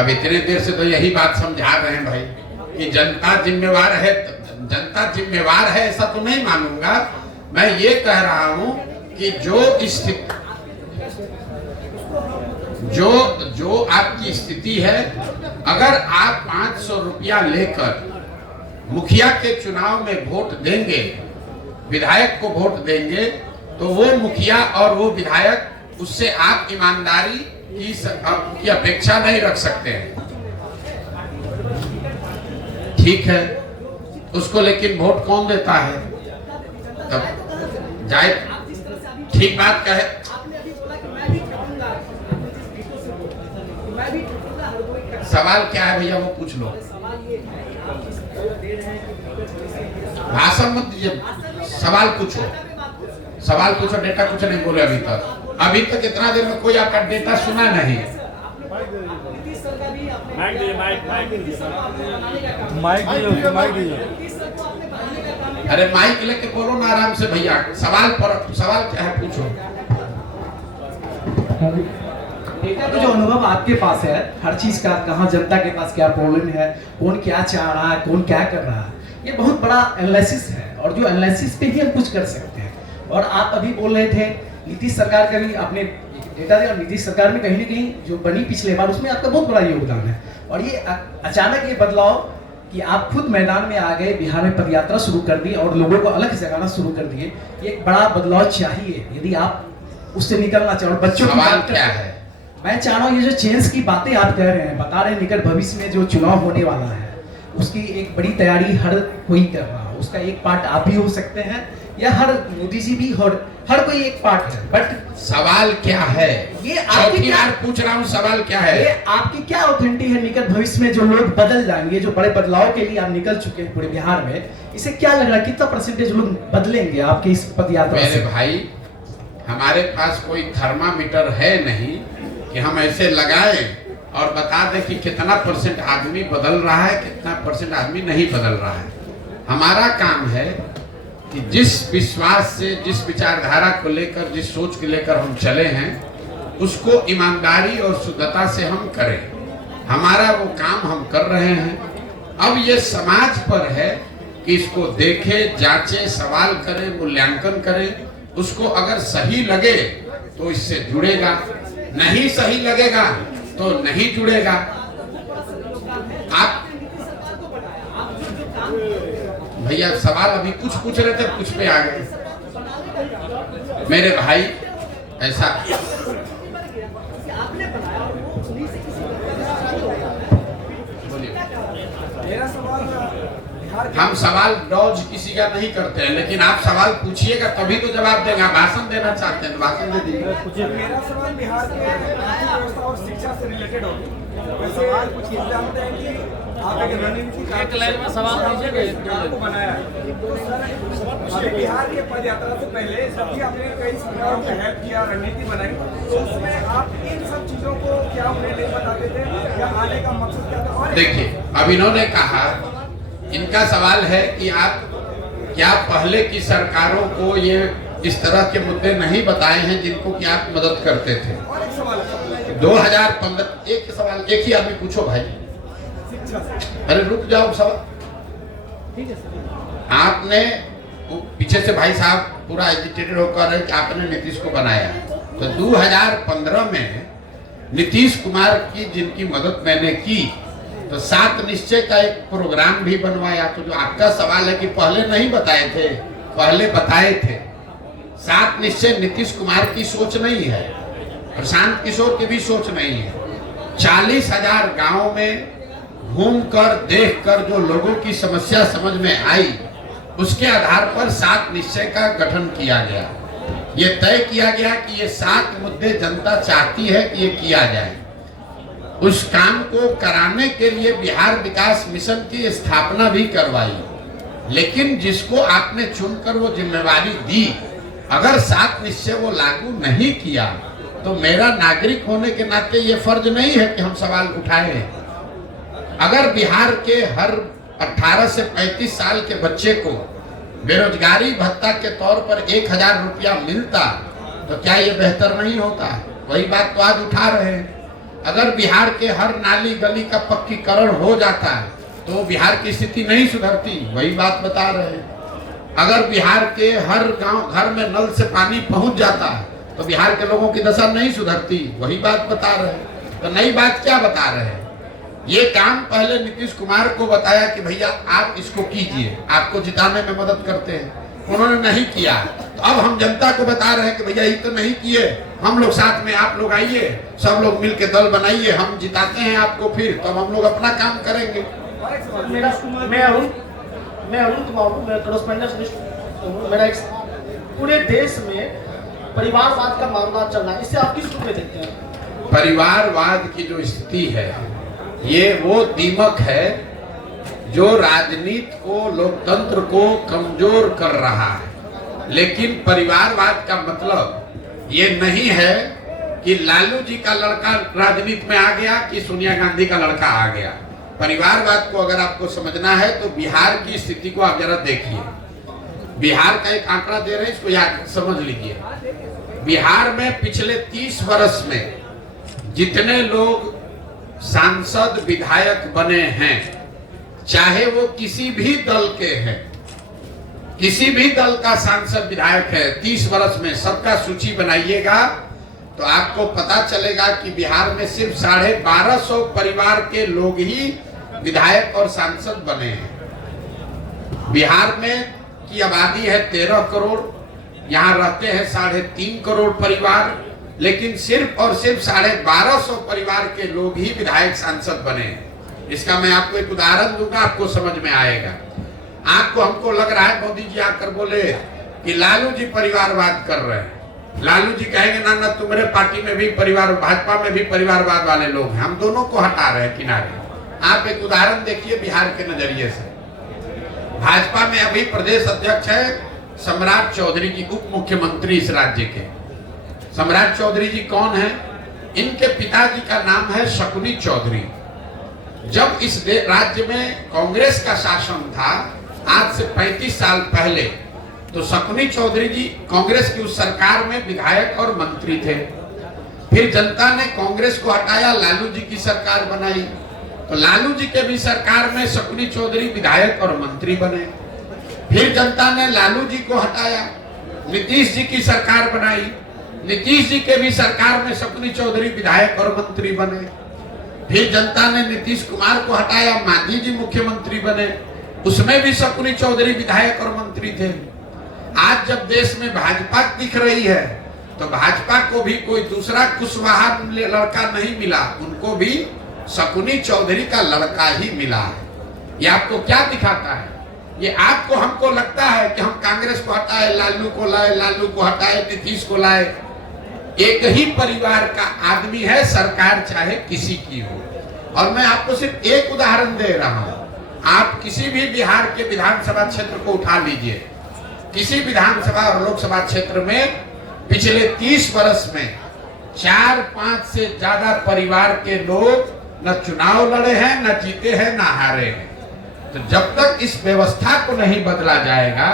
अब इतने देर से तो यही बात समझा रहे हैं भाई कि जनता जिम्मेवार है, जनता जिम्मेवार है ऐसा तो नहीं मानूंगा। मैं ये कह रहा हूं कि जो आपकी स्थिति है, अगर आप 500 रुपया लेकर मुखिया के चुनाव में वोट देंगे, विधायक को वोट देंगे, तो वो मुखिया और वो विधायक उससे आप ईमानदारी की अपेक्षा नहीं रख सकते हैं। ठीक है, उसको लेकिन वोट कौन देता है? तब जाए ठीक बात कहे। सवाल क्या है भैया, वो पूछ लो। भाषण मत दीजिए, सवाल पूछो, सवाल पूछो। डेटा कुछ नहीं बोले अभी तक इतना देर में कोई आपका डेटा सुना नहीं। अरे माइक लेके बोलो ना आराम से भैया। सवाल क्या है पूछो। डेटा का जो अनुभव आपके पास है हर चीज का, कहाँ जनता के पास क्या प्रॉब्लम है, कौन क्या चाह रहा है, कौन क्या कर रहा है, ये बहुत बड़ा एनालिसिस है और जो एनालिसिस पे ही हम कुछ कर सकते हैं। और आप अभी बोल रहे थे नीतीश सरकार का भी आपने डेटा दिया, नीतीश सरकार में कहीं ना कहीं जो बनी पिछले बार उसमें आपका बहुत बड़ा योगदान है। और ये अचानक ये बदलाव कि आप खुद मैदान में आ गए, बिहार में पदयात्रा शुरू कर दी और लोगों को अलग जगाना शुरू कर दिए, ये एक बड़ा बदलाव चाहिए यदि आप उससे निकलना चाहो। बच्चों की क्या है, मैं चाह रहा हूँ ये जो चेंज की बातें आप कह रहे हैं, बता रहे हैं निकट भविष्य में जो चुनाव होने वाला है उसकी एक बड़ी तैयारी हर कोई कर रहा है। उसका एक पार्ट आप भी हो सकते हैं या हर मोदी जी भी, हर कोई एक पार्ट है। बट सवाल क्या है, ये आपकी क्या पूछ रहा हूँ, सवाल क्या है? ये आपकी क्या ऑथेंटिक है निकट भविष्य में जो लोग बदल जाएंगे, जो बड़े बदलाव के लिए आप निकल चुके हैं पूरे बिहार में, इसे क्या लग रहा है कितना परसेंटेज लोग बदलेंगे आपके इस पदयात्रा से? मेरे भाई, हमारे पास कोई थर्मामीटर है नहीं कि हम ऐसे लगाएं और बता दें कि कितना परसेंट आदमी बदल रहा है, कितना परसेंट आदमी नहीं बदल रहा है। हमारा काम है कि जिस विश्वास से, जिस विचारधारा को लेकर, जिस सोच को लेकर हम चले हैं उसको ईमानदारी और शुद्धता से हम करें। हमारा वो काम हम कर रहे हैं। अब ये समाज पर है कि इसको देखे, जांचे, सवाल करे, मूल्यांकन करे। उसको अगर सही लगे तो इससे जुड़ेगा, नहीं सही लगेगा तो नहीं जुड़ेगा। आप भैया सवाल अभी कुछ पूछ रहे थे, कुछ पे आ गए। मेरे भाई ऐसा हम सवाल डॉज किसी का नहीं करते हैं, लेकिन आप सवाल पूछिएगा तभी तो जवाब देंगे। आप भाषण देना चाहते हैं तो भाषण दे दीजिए। मेरा सवाल बिहार के व्यवस्था और शिक्षा से रिलेटेड होगी। सवाल कुछ ये जानते हैं कि आप एक रणनीति एक लाइन में सवाल दीजिए को बनाया है। अभी बिहार के पदयात्रा से पहले जबकि आपने कई सरकारों का हेल्प किया, रणनीति बनाई, तो उसमें आप इन सब चीजों को क्या उन्हें नहीं बताते थे या आने का मकसद क्या था? देखिए, अब इन्होंने कहा, इनका सवाल है कि आप क्या पहले की सरकारों को ये इस तरह के मुद्दे नहीं बताए हैं जिनको कि आप मदद करते थे? 2015 एक सवाल एक ही आदमी पूछो भाई। अरे रुक जाओ सवाल। आपने पीछे से भाई साहब पूरा एजिटेटेड होकर है कि आपने नीतीश को बनाया, तो 2015 में नीतीश कुमार की जिनकी मदद मैंने की तो 7 निश्चय का एक प्रोग्राम भी बनवाया। तो जो आपका सवाल है कि पहले नहीं बताए थे, पहले बताए थे। 7 निश्चय नीतीश कुमार की सोच नहीं है, प्रशांत किशोर की भी सोच नहीं है। 40,000 गाँव में घूमकर देखकर जो लोगों की समस्या समझ में आई, उसके आधार पर 7 निश्चय का गठन किया गया। ये तय किया गया कि ये 7 मुद्दे जनता चाहती है कि ये किया जाए। उस काम को कराने के लिए बिहार विकास मिशन की स्थापना भी करवाई। लेकिन जिसको आपने चुनकर वो जिम्मेवारी दी, अगर 7 निश्चय वो लागू नहीं किया तो मेरा नागरिक होने के नाते ये फर्ज नहीं है कि हम सवाल उठाएं। अगर बिहार के हर 18 से 35 साल के बच्चे को बेरोजगारी भत्ता के तौर पर 1,000 रुपया मिलता तो क्या ये बेहतर नहीं होता? वही बात तो आज उठा रहे हैं। अगर बिहार के हर नाली गली का पक्कीकरण हो जाता है तो बिहार की स्थिति नहीं सुधरती, वही बात बता रहे हैं। अगर बिहार के हर गांव घर में नल से पानी पहुंच जाता है तो बिहार के लोगों की दशा नहीं सुधरती, वही बात बता रहे हैं। तो नई बात क्या बता रहे हैं? ये काम पहले नीतीश कुमार को बताया कि भैया आप इसको कीजिए, आपको जिताने में मदद करते हैं, उन्होंने नहीं किया। तो अब हम जनता को बता रहे हैं कि भैया ये तो नहीं किए, हम लोग साथ में, आप लोग आइए, सब लोग मिलके दल बनाइए, हम जिताते हैं आपको, फिर तब हम लोग अपना काम करेंगे। मैं अरुण कुमार हूँ, मैं कॉरेस्पोंडेंट हूँ। मेरा एक पूरे देश में परिवारवाद का मामला चल रहा है, इससे आप किस रूप में देखते हैं? परिवारवाद की जो स्थिति है ये वो दीमक है जो राजनीति को, लोकतंत्र को कमजोर कर रहा है। लेकिन परिवारवाद का मतलब ये नहीं है कि लालू जी का लड़का राजनीति में आ गया कि सोनिया गांधी का लड़का आ गया। परिवारवाद को अगर आपको समझना है तो बिहार की स्थिति को आप जरा देखिए। बिहार का एक आंकड़ा दे रहे हैं, इसको याद समझ लीजिए। बिहार में पिछले 30 वर्ष में जितने लोग सांसद विधायक बने हैं, चाहे वो किसी भी दल के हैं, किसी भी दल का सांसद विधायक है, 30 वर्ष में सबका सूची बनाइएगा तो आपको पता चलेगा कि बिहार में सिर्फ 1250 परिवार के लोग ही विधायक और सांसद बने हैं। बिहार में की आबादी है 13 करोड़, यहाँ रहते हैं 3.5 करोड़ परिवार, लेकिन सिर्फ और सिर्फ 1250 परिवार के लोग ही विधायक सांसद बने हैं। इसका मैं आपको एक उदाहरण दूंगा, आपको समझ में आएगा। आपको हमको लग रहा है मोदी जी आकर बोले कि लालू जी परिवारवाद कर रहे हैं, लालू जी कहेंगे ना ना तुम्हारे पार्टी में भी परिवार, भाजपा में भी परिवारवाद वाले लोग हैं, हम दोनों को हटा रहे हैं किनारे। आप एक उदाहरण देखिए बिहार के नजरिए से। भाजपा में अभी प्रदेश अध्यक्ष है सम्राट चौधरी जी, उप मुख्यमंत्री इस राज्य के। सम्राट चौधरी जी कौन है? इनके पिताजी का नाम है शकुनी चौधरी। जब इस राज्य में कांग्रेस का शासन था आज से 35 साल पहले, तो शकुनी चौधरी जी कांग्रेस की उस सरकार में विधायक और मंत्री थे। फिर जनता ने कांग्रेस को हटाया, लालू जी की सरकार बनाई, तो लालू जी के भी सरकार में शकुनी चौधरी विधायक और मंत्री बने। फिर जनता ने लालू जी को हटाया, नीतीश जी की सरकार बनाई, नीतीश जी के भी सरकार में शकुनी चौधरी विधायक और मंत्री बने। फिर जनता ने नीतीश कुमार को हटाया, मांझी जी मुख्यमंत्री बने, उसमें भी शकुनी चौधरी विधायक और मंत्री थे। आज जब देश में भाजपा दिख रही है तो भाजपा को भी कोई दूसरा कुशवाहा लड़का नहीं मिला, उनको भी शकुनी चौधरी का लड़का ही मिला है। ये आपको क्या दिखाता है? ये आपको हमको लगता है कि हम कांग्रेस को हटाए, लालू को लाए, लालू को हटाए, नीतीश को लाए। एक ही परिवार का आदमी है, सरकार चाहे किसी की हो। और मैं आपको सिर्फ एक उदाहरण दे रहा हूं। आप किसी भी बिहार के विधानसभा क्षेत्र को उठा लीजिए, किसी विधानसभा और लोकसभा क्षेत्र में पिछले 30 वर्ष में 4-5 से ज्यादा परिवार के लोग न चुनाव लड़े हैं, न जीते हैं, न हारे हैं। तो जब तक इस व्यवस्था को नहीं बदला जाएगा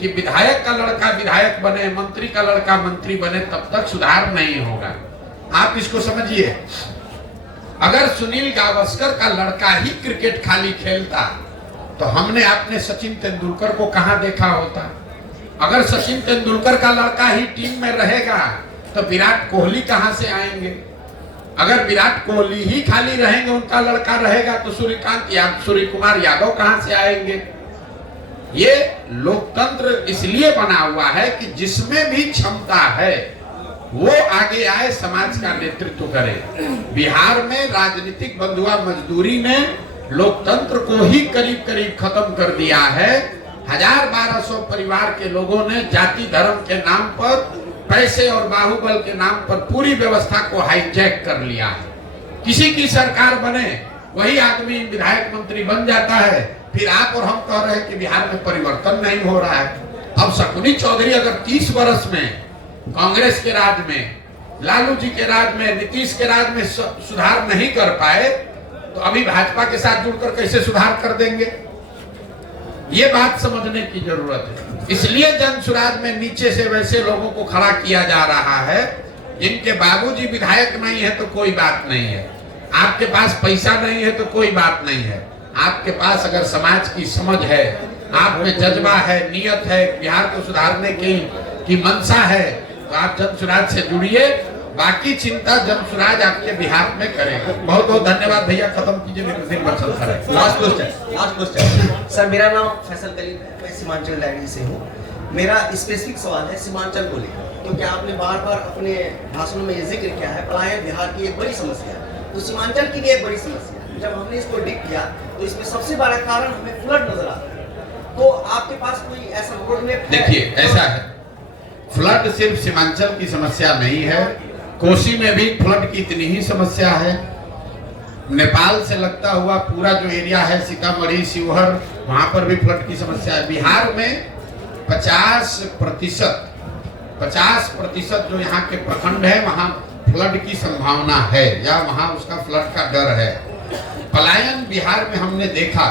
कि विधायक का लड़का विधायक बने, मंत्री का लड़का मंत्री बने, तब तक सुधार नहीं होगा। आप इसको समझिए। अगर सुनील गावस्कर का लड़का ही क्रिकेट खाली खेलता तो हमने अपने सचिन तेंदुलकर को कहां देखा होता। अगर सचिन तेंदुलकर का लड़का ही टीम में रहेगा तो विराट कोहली कहां से आएंगे। अगर विराट कोहली ही खाली रहेंगे, उनका लड़का रहेगा, तो सूर्य कुमार यादव कहां से आएंगे। ये लोकतंत्र इसलिए बना हुआ है कि जिसमें भी क्षमता है वो आगे आए, समाज का नेतृत्व करे। बिहार में राजनीतिक बंधुआ मजदूरी ने लोकतंत्र को ही करीब करीब खत्म कर दिया है। 1250 परिवार के लोगों ने जाति धर्म के नाम पर, पैसे और बाहुबल के नाम पर पूरी व्यवस्था को हाईजैक कर लिया है। किसी की सरकार बने, वही आदमी विधायक मंत्री बन जाता है। फिर आप और हम कह रहे हैं कि बिहार में परिवर्तन नहीं हो रहा है। अब शकुनी चौधरी अगर 30 वर्ष में कांग्रेस के राज में, लालू जी के राज में, नीतीश के राज में सुधार नहीं कर पाए, तो अभी भाजपा के साथ जुड़कर कैसे सुधार कर देंगे? ये बात समझने की जरूरत है। इसलिए जन सुराज में नीचे से वैसे लोगों को खड़ा किया जा रहा है जिनके बाबूजी विधायक नहीं है तो कोई बात नहीं है, आपके पास पैसा नहीं है तो कोई बात नहीं है, आपके पास अगर समाज की समझ है, आप में जज्बा है, नियत है, बिहार को सुधारने की मंशा है, तो आप जन स्वराज से जुड़िए। बाकी चिंता जन स्वराज आपके बिहार में करेगा। बहुत बहुत धन्यवाद भैया, खत्म कीजिए मेरे। लास्ट क्वेश्चन सर, मेरा नाम फैसल कलीम है, मैं सीमांचल डायरी से हूँ। मेरा स्पेसिफिक सवाल है सीमांचल को लेकर, क्योंकि आपने बार बार अपने भाषणों में ये जिक्र किया है पलायन बिहार की एक बड़ी समस्या है, तो सीमांचल की भी एक बड़ी समस्या है। जब हमने इसको डिग किया तो इसमें सबसे बड़ा कारण हमें फ्लड नजर आता है, तो आपके पास कोई ऐसा रोड मैप है? देखिए ऐसा है, फ्लड सिर्फ सीमांचल की समस्या नहीं है, कोसी में भी फ्लड की इतनी ही समस्या है। नेपाल से लगता हुआ पूरा जो एरिया है, सीतामढ़ी, शिवहर, वहां पर भी फ्लड की समस्या है। बिहार में 50% जो यहाँ के प्रखंड है वहाँ फ्लड की संभावना है, या वहाँ उसका फ्लड का डर है। पलायन बिहार में हमने देखा,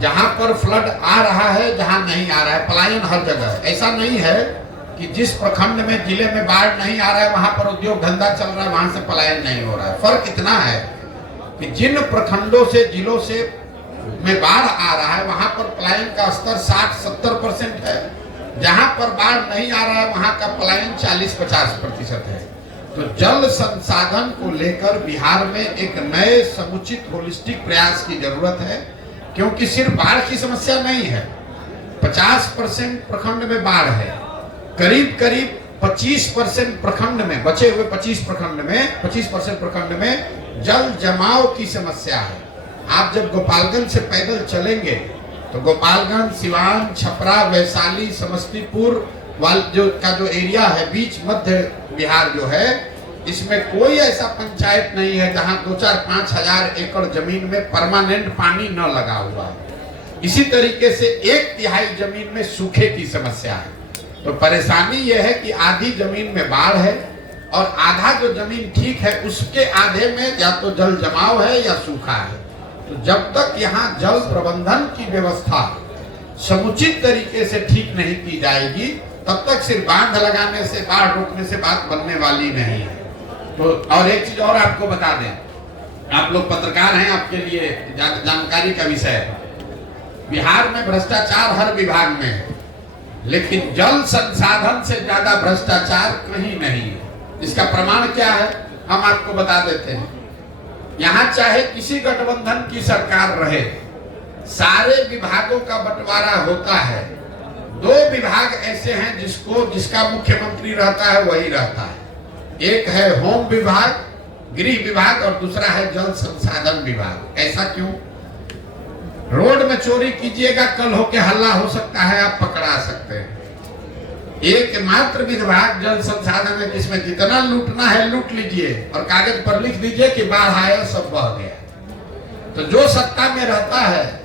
जहाँ पर फ्लड आ रहा है, जहाँ नहीं आ रहा है, पलायन हर जगह है। ऐसा नहीं है कि जिस प्रखंड में, जिले में बाढ़ नहीं आ रहा है वहां पर उद्योग धंधा चल रहा है, वहां से पलायन नहीं हो रहा है। फर्क इतना है कि जिन प्रखंडों से, जिलों से में बाढ़ आ रहा है वहां पर पलायन का स्तर 60-70% है, जहां पर बाढ़ नहीं आ रहा है वहां का पलायन 40-50% है। तो जल संसाधन को लेकर बिहार में एक नए समुचित होलिस्टिक प्रयास की जरूरत है, क्योंकि सिर्फ बाढ़ की समस्या नहीं है। 50% प्रखंड में बाढ़ है, करीब 25% प्रखंड में, बचे हुए 25% प्रखंड में जल जमाव की समस्या है। आप जब गोपालगंज से पैदल चलेंगे तो गोपालगंज, सिवान, छपरा, वैशाली, समस्तीपुर जो एरिया है, बीच मध्य बिहार जो है, इसमें कोई ऐसा पंचायत नहीं है जहां 2-4-5 हजार एकड़ जमीन में परमानेंट पानी न लगा हुआ है। इसी तरीके से 1/3 जमीन में सूखे की समस्या है। तो परेशानी यह है कि आधी जमीन में बाढ़ है और आधा जो जमीन ठीक है उसके आधे में या तो जल जमाव है या सूखा है। तो जब तक यहाँ जल प्रबंधन की व्यवस्था समुचित तरीके से ठीक नहीं की जाएगी, तब तक सिर्फ बांध लगाने से, बाढ़ रोकने से बात बनने वाली नहीं है। तो और एक चीज और आपको बता दें, आप लोग पत्रकार हैं, आपके लिए जानकारी का विषय है। बिहार में भ्रष्टाचार हर विभाग में है, लेकिन जल संसाधन से ज्यादा भ्रष्टाचार कहीं नहीं है। इसका प्रमाण क्या है, हम आपको बता देते हैं। यहाँ चाहे किसी गठबंधन की सरकार रहे, सारे विभागों का बंटवारा होता है। 2 विभाग ऐसे हैं जिसका मुख्यमंत्री रहता है वही रहता है। एक है होम विभाग, गृह विभाग, और दूसरा है जल संसाधन विभाग। ऐसा क्यों? रोड में चोरी कीजिएगा, कल होके हल्ला हो सकता है, आप पकड़ा सकते हैं। एकमात्र विभाग जल संसाधन है जिसमें जितना लूटना है लूट लीजिए और कागज पर लिख दीजिए कि बाढ़ आया, सब बह गया। तो जो सत्ता में रहता है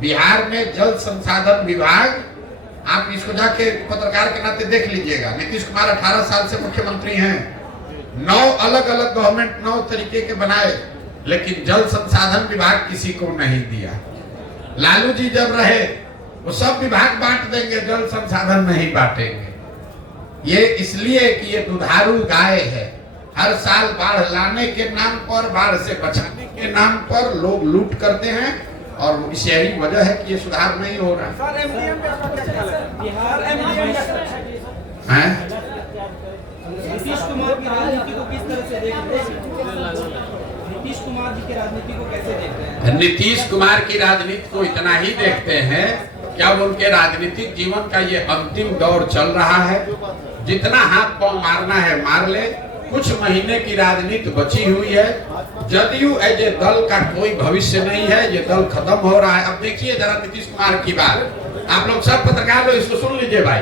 बिहार में जल संसाधन विभाग, आप इसको जाके पत्रकार के नाते देख लीजिएगा। नीतीश कुमार 18 साल से मुख्यमंत्री हैं, 9 अलग अलग गवर्नमेंट 9 तरीके के बनाए, लेकिन जल संसाधन विभाग किसी को नहीं दिया। लालू जी जब रहे वो सब विभाग बांट देंगे, जल संसाधन नहीं बांटेंगे। ये इसलिए कि ये दुधारू गाय है। हर साल बाढ़ लाने के नाम पर, बाढ़ से बचाने के नाम पर लोग लूट करते हैं, और इस यही वजह है कि ये सुधार नहीं हो रहा सर, एमडीएम पे आपका क्या ख्याल है? बिहार एमडीएम है। नीतीश कुमार की राजनीति को किस तरह से देखते हैं? नीतीश कुमार जी की राजनीति को कैसे देखते हैं? नीतीश कुमार की राजनीति को इतना ही देखते हैं कि अब उनके राजनीतिक जीवन का ये अंतिम दौर चल रहा है। जितना हाथ पांव मारना है मार ले, कुछ महीने की राजनीति बची हुई है। जदयू एज ए दल का कोई भविष्य नहीं है, ये दल खत्म हो रहा है। अब देखिए जरा नीतीश कुमार की बात, आप लोग सब पत्रकार लोग इसको सुन लीजिए भाई।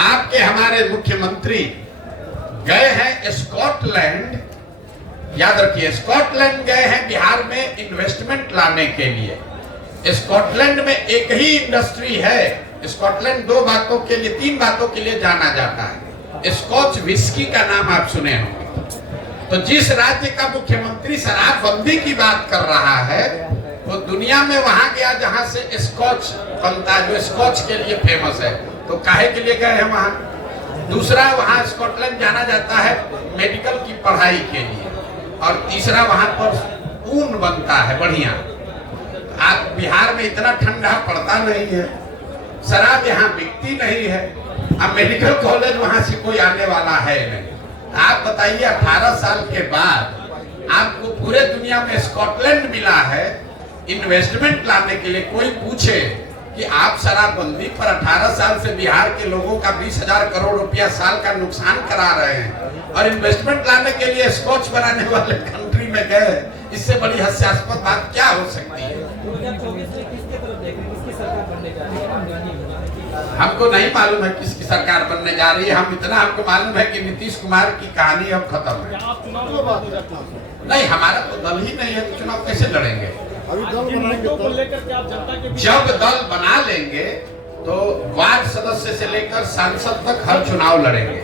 आपके हमारे मुख्यमंत्री गए हैं स्कॉटलैंड, याद रखिए स्कॉटलैंड गए हैं बिहार में इन्वेस्टमेंट लाने के लिए। स्कॉटलैंड में एक ही इंडस्ट्री है। स्कॉटलैंड 2 बातों के लिए, 3 बातों के लिए जाना जाता है। स्कॉच विस्की का नाम आप सुने होंगे। तो जिस राज्य का मुख्यमंत्री शराबबंदी की बात कर रहा है, वो दुनिया में वहां गया जहां से स्कॉच बनता है, जो स्कॉच के लिए फेमस है। तो काहे के लिए गए हैं वहां? दूसरा, वहां स्कॉटलैंड जाना जाता है मेडिकल की पढ़ाई के लिए। और तीसरा वहां पर ऊन बनता है बढ़िया। आप बिहार में इतना ठंडा पड़ता नहीं है, शराब यहाँ बिकती नहीं है, अब मेडिकल कॉलेज वहां से कोई आने वाला है नहीं। आप बताइए 18 साल के बाद आपको पूरे दुनिया में स्कॉटलैंड मिला है इन्वेस्टमेंट लाने के लिए। कोई पूछे कि आप शराबबंदी पर 18 साल से बिहार के लोगों का 20,000 करोड़ रुपया साल का नुकसान करा रहे हैं और इन्वेस्टमेंट लाने के लिए स्कॉच बनाने वाले कंट्री में गए, इससे बड़ी हास्यास्पद बात क्या हो सकती है? 2024 में किसके तरफ देख रहे हैं, किसकी सरकार बनने जा रही है? हमको नहीं मालूम है किसकी सरकार बनने जा रही है। हम इतना हमको मालूम है कि नीतीश कुमार की कहानी अब खत्म है। नहीं, हमारा तो दल ही नहीं है तो चुनाव कैसे लड़ेंगे? जब दल बना लेंगे तो वार्ड सदस्य से लेकर सांसद तक हर चुनाव लड़ेंगे।